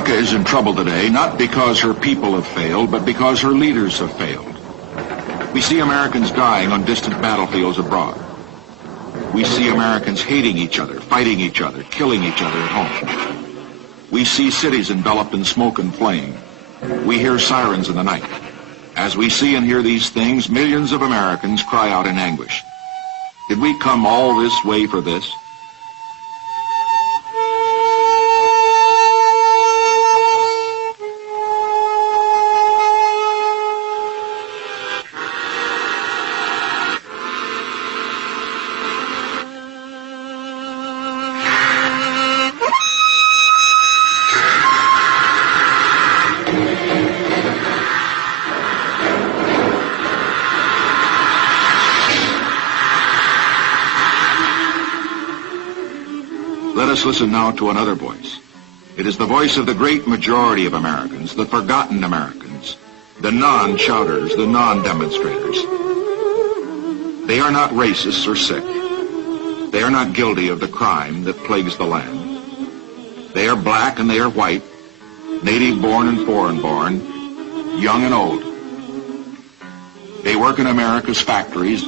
America is in trouble today, not because her people have failed, but because her leaders have failed. We see Americans dying on distant battlefields abroad. We see Americans hating each other, fighting each other, killing each other at home. We see cities enveloped in smoke and flame. We hear sirens in the night. As we see and hear these things, millions of Americans cry out in anguish. Did we come all this way for this? Let us listen now to another voice. It is the voice of the great majority of Americans, the forgotten Americans, the non-shouters, the non-demonstrators. They are not racists or sick. They are not guilty of the crime that plagues the land. They are black and they are white, native-born and foreign-born, young and old. They work in America's factories.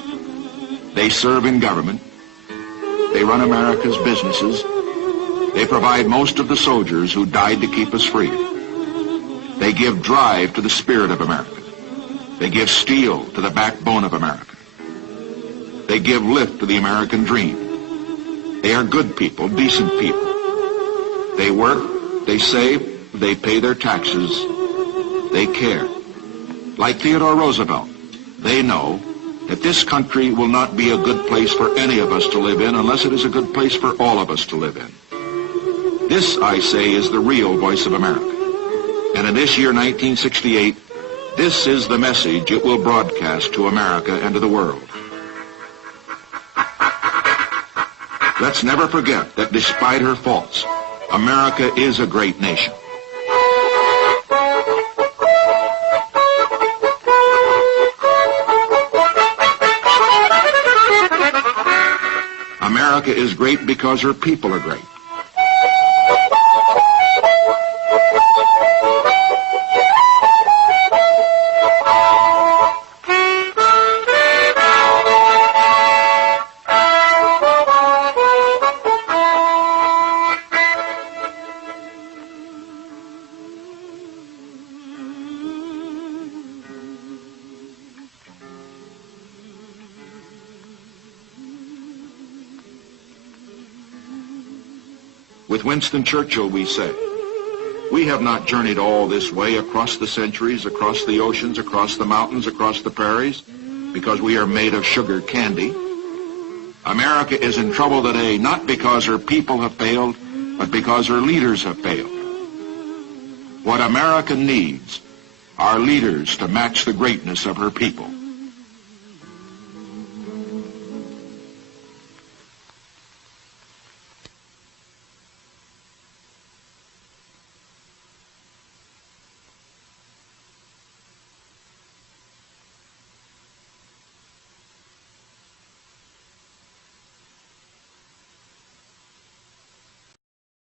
They serve in government. They run America's businesses. They provide most of the soldiers who died to keep us free. They give drive to the spirit of America. They give steel to the backbone of America. They give lift to the American dream. They are good people, decent people. They work, they save, they pay their taxes, they care. Like Theodore Roosevelt, they know that this country will not be a good place for any of us to live in unless it is a good place for all of us to live in. This, I say, is the real voice of America. And in this year, 1968, this is the message it will broadcast to America and to the world. Let's never forget that despite her faults, America is a great nation. America is great because her people are great. With Winston Churchill, we say, we have not journeyed all this way across the centuries, across the oceans, across the mountains, across the prairies, because we are made of sugar candy. America is in trouble today not because her people have failed, but because her leaders have failed. What America needs are leaders to match the greatness of her people.